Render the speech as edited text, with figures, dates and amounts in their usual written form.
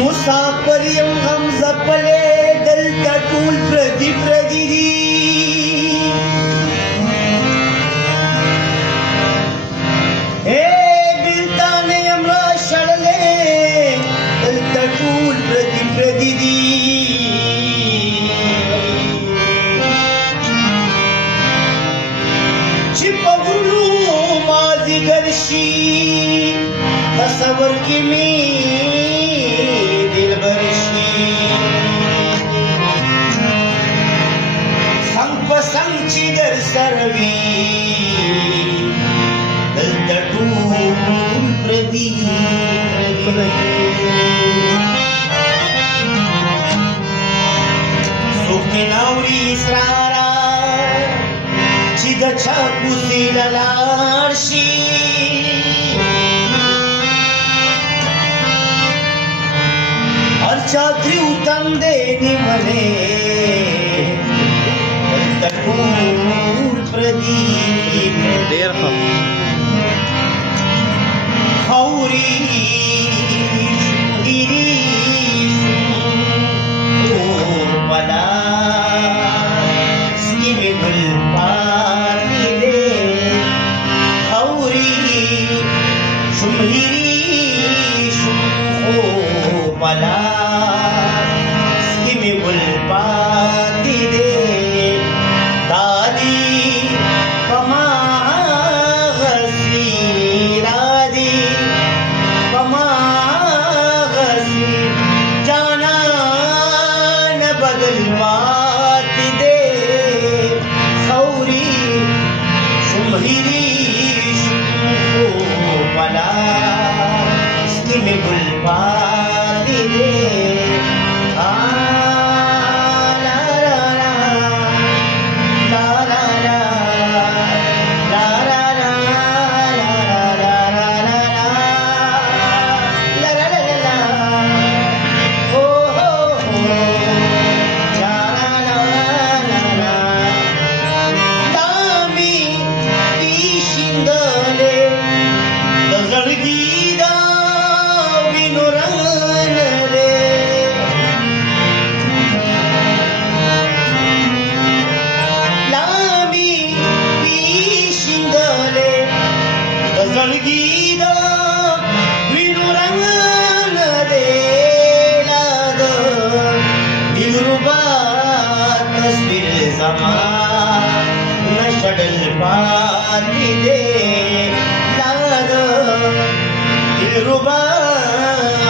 मुसाफरियम हम जपले दल तटूल प्रति प्रदिदी हे दिलताने हमरा शड़ले दल तटूल प्रति प्रदिदी चिपगुलू माझी गर्शी तसवर की मी संचिदर सर्वी दलतटूल प्रदीप सुखिनावरी इसरारा चिदछा कुसिललार्शी अर्चात्री उतंदे निमने तटूल प्रदीप हौरी गिरीश पला स्किमे गुल पाती दे हौरी शुमहिरीश पला स्किमे गुल पाती दे दादी पमागसी दादी पमागसी जाना न बदल माती दे खौरी शुमहिरी शुमो पला स्किमे गुल